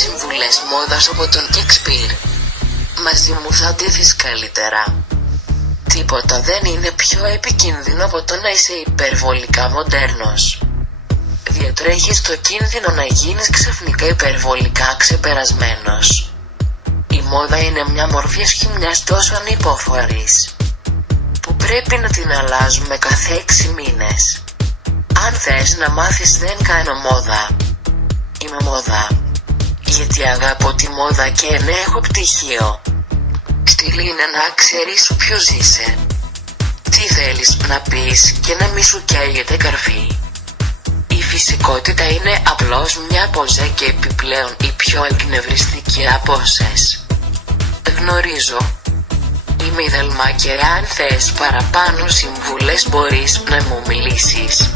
Συμβουλές μόδας από τον Κέξπιρ. Μαζί μου θα ντυθείς καλύτερα. Τίποτα δεν είναι πιο επικίνδυνο από το να είσαι υπερβολικά μοντέρνος. Διατρέχεις το κίνδυνο να γίνεις ξαφνικά υπερβολικά ξεπερασμένος. Η μόδα είναι μια μορφή εσχημιάς τόσο ανυπόφορης, που πρέπει να την αλλάζουμε κάθε 6 μήνες. Αν θες να μάθεις δεν κάνω μόδα. Είμαι μόδα. Γιατί αγαπώ τη μόδα και ναι έχω πτυχίο. Στυλ είναι να ξέρεις ποιος είσαι, τι θέλεις να πεις και να μη σου καίγεται καρφί. Η φυσικότητα είναι απλώς μια ποζέ και επιπλέον η πιο εκνευριστική από όσες γνωρίζω. Είμαι η Δελμά και αν θες παραπάνω συμβουλές μπορείς να μου μιλήσεις.